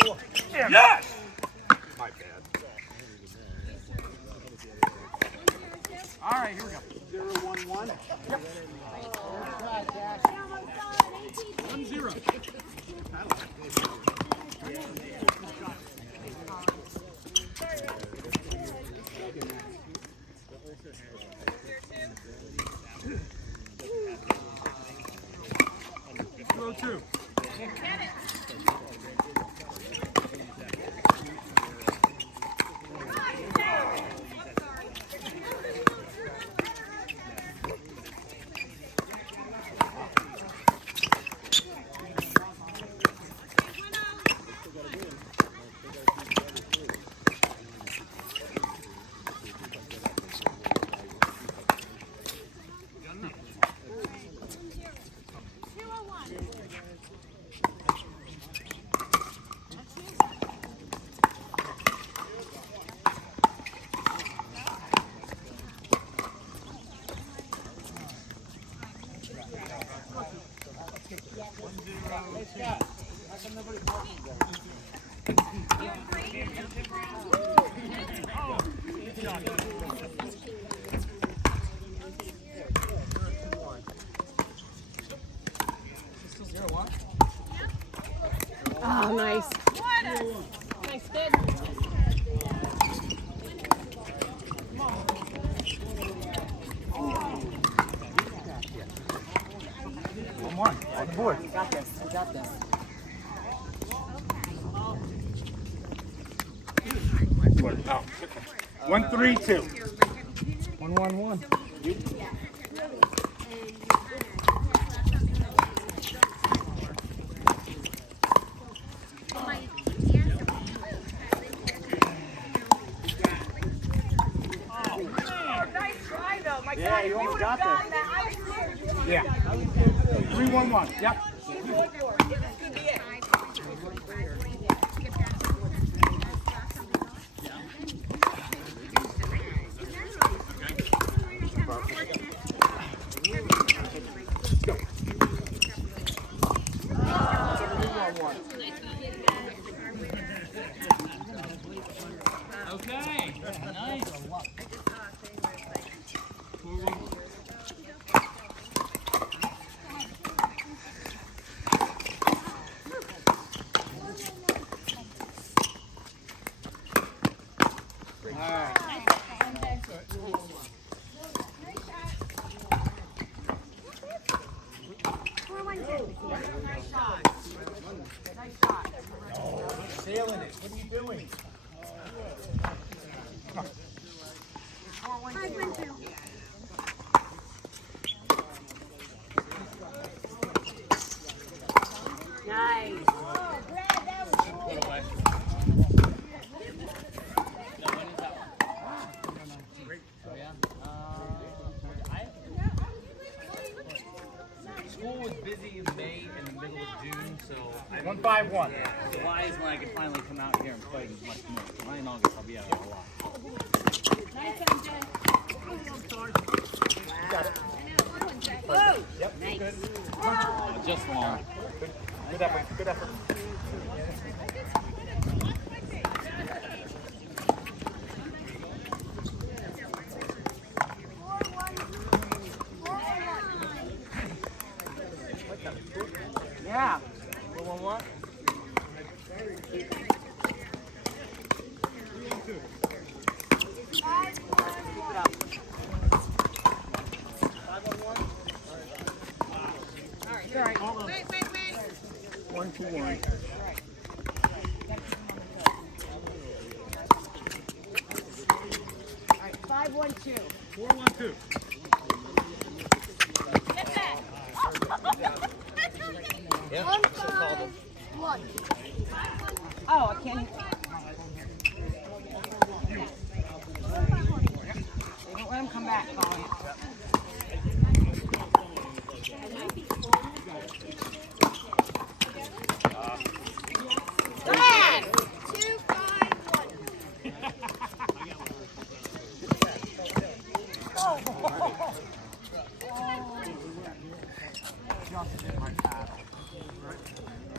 Yes! My bad. All right, here we go. 0-1-1. Yep. 1-0. 2-2. Oh, nice. Nice, good. 1-1 on the board. I got this. 1-3-2. 1-1-1. Yeah, you almost got this. Yeah. 3-1-1. Yep. Okay, nice. Sailing it. What are you doing? Nice. School was busy in May and the middle of June, so 1-5-1. July is when I can finally come out here and play much more. July and August I'll be out here a lot. Got it. Whoa. Yep. Good. Just long. Good effort. Good effort. Yeah. 1-1-1. Wait. 1-2-1. All right, 5-1-2. 4-1-2. Get that. Yeah. 1-5-1. Oh, I can't. Don't let him come back, Colin. Go ahead. 2-5-1.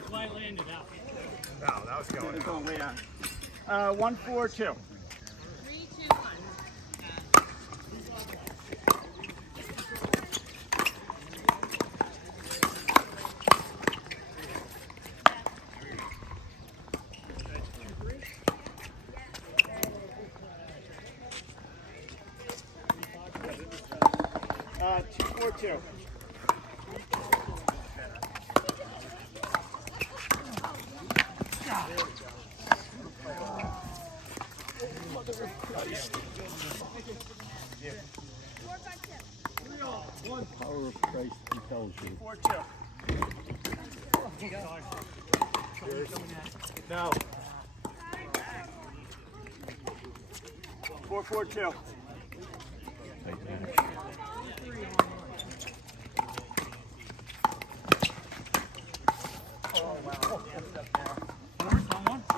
Fly landed out. Wow, that was going. It's going way out. 1, 4, 2. 3, 2, 1. 2, 4, 2. Power of Christ compels you. 4, 2. No. 4, 4, 2.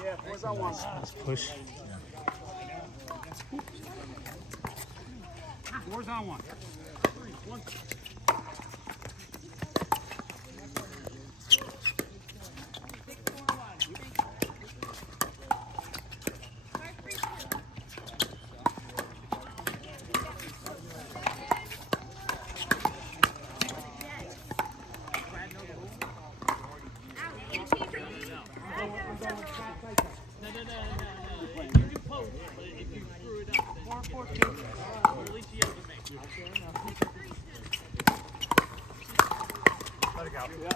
Yeah, 4's on 1. Let's push. 4's on 1. Let it go. Yeah.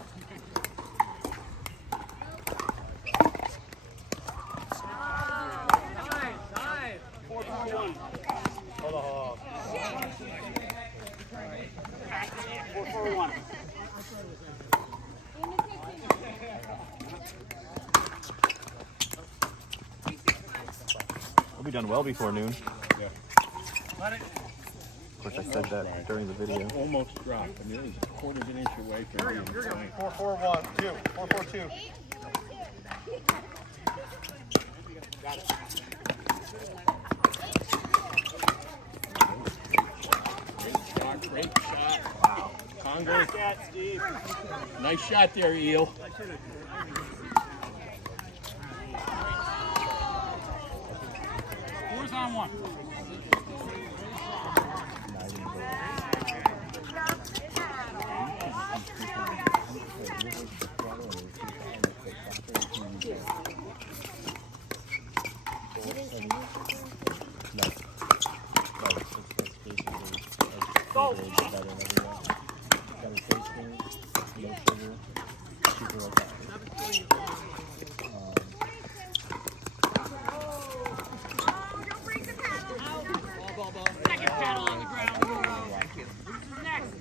We'll be done well before noon. Yeah. Of course, I said that during the video. Almost dropped. I mean, it was a quarter of an inch away from being insane. 4, 4, 1, 2. 4, 4, 2. Got it. Great shot. Wow. Conger. Nice shot there, Eel. 4's on 1. Second paddle on the ground. Next.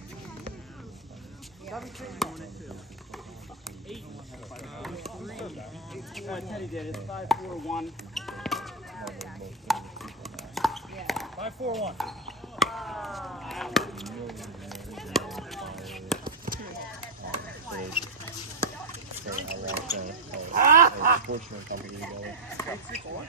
Teddy did. It's 5, 4, 1. 5, 4, 1. Fortunate company together. And it's like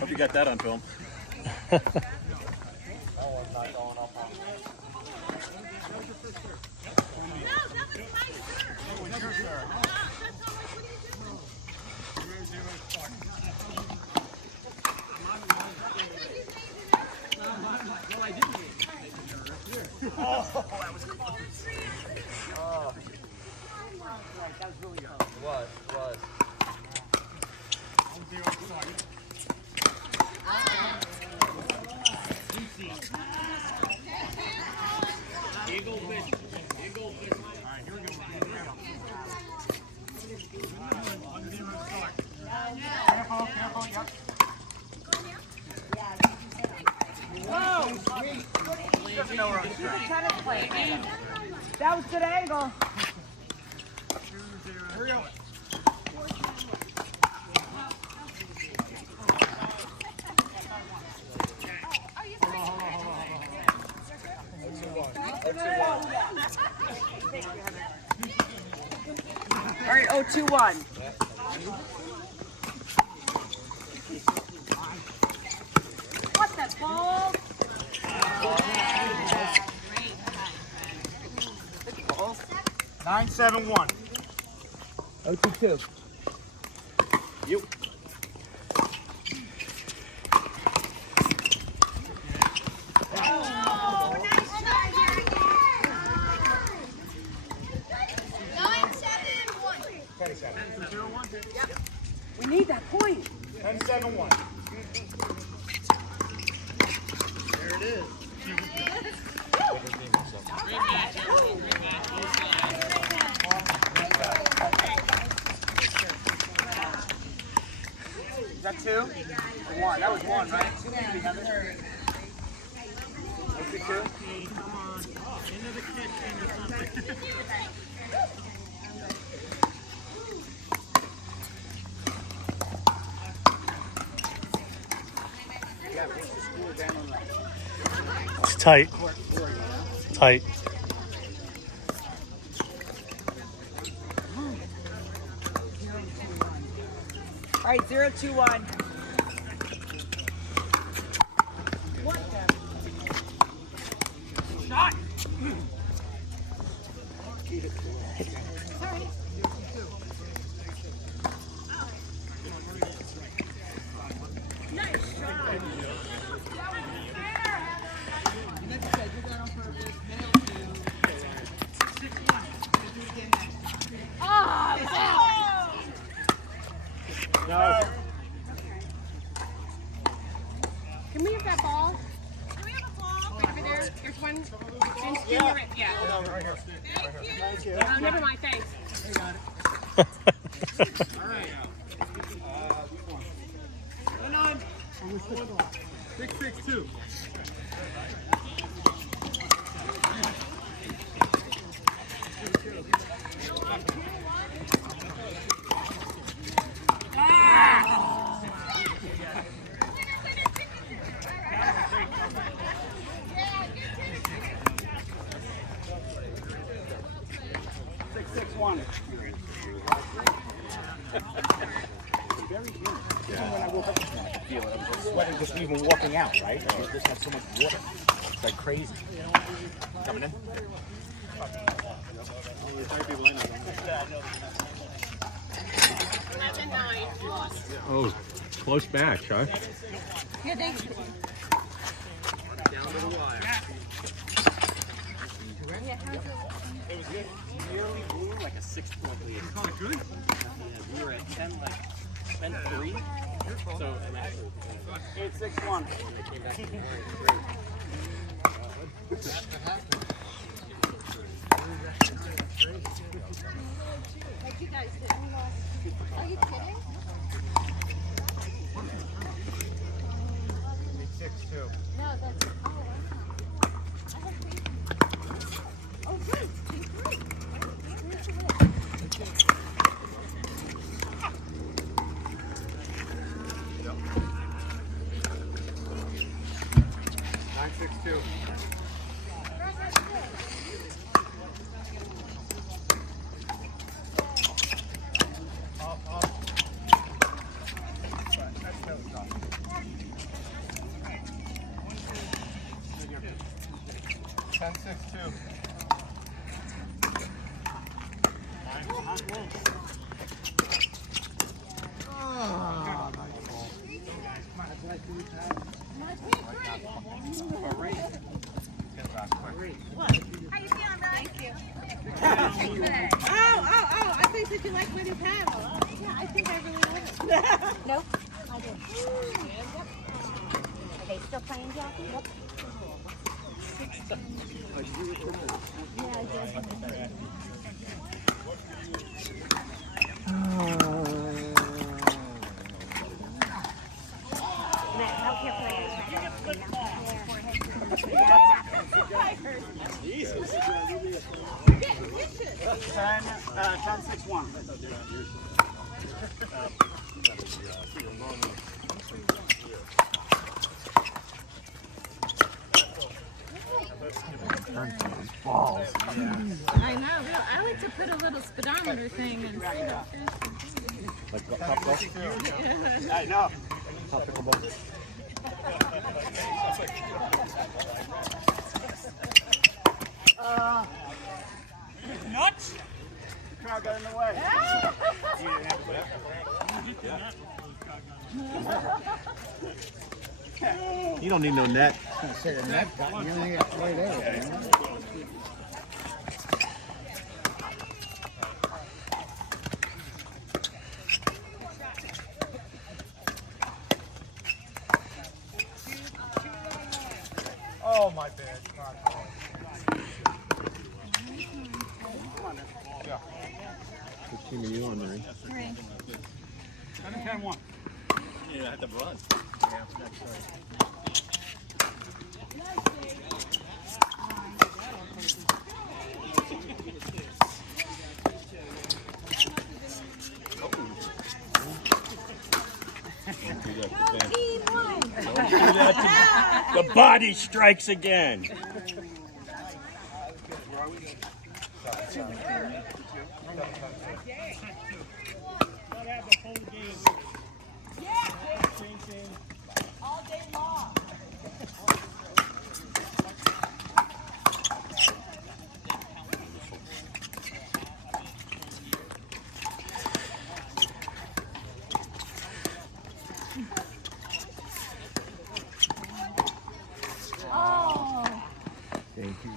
Hope you got that on film. That was good angle. Hurry up. All right, 0-2-1. What the ball? 9-7-1. 0-2-2. You. We need that point. 10-7-1. There it is. Is that 2? Or 1? That was 1, right? 2 maybe, Heather. 0-2-2. It's tight. Tight. All right, 0-2-1. Shot. Nice shot. No. Can we have that ball? Can we have a ball? Right over there. There's one. Yeah. Thank you. Oh, never mind. Thanks. All right. 6-6-2. Sweating just even walking out, right? You just have so much water. It's like crazy. Coming in? Oh, close match, huh? Yeah, thanks. Nearly blew like a 6-point lead. Kind of good. We were at 10-3. So 8-6-1. Like you guys did. Are you kidding? 6-2. No, that's. Oh, wow. Oh, good. 2-3. Where's the win? 9-6-2. How you feeling, Ryan? Thank you. Oh, I think that you like my new paddle. Yeah, I think I really like it. Nope, I did. Are they still playing jockey? Yep. Yeah, I did. Matt, how careful are you? 10-6-1. Balls. I know. I like to put a little speedometer thing and see how fast you do. Like top golf? I know. Top pickleball? Nuts! Crowd got in the way. You don't need no net. I say the net got you only got right there. Oh, my bad. 15 of you on there. 10-1. Yeah, I had to run. The body strikes again. Thank you.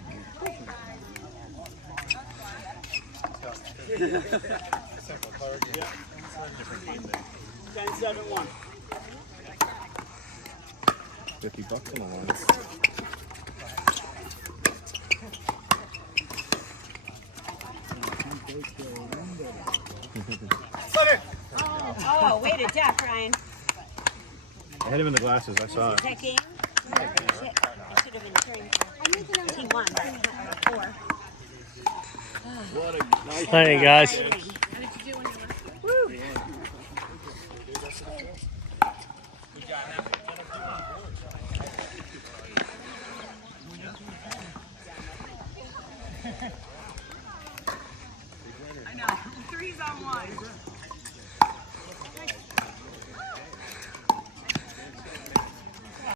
10-7-1. $50 in a line. Oh, way to death, Ryan. I hit him in the glasses. I saw it. Is that game? Shit. I should have been cheering. He won by 4. Hey, guys. How did you do when you left? I know. 3's on 1.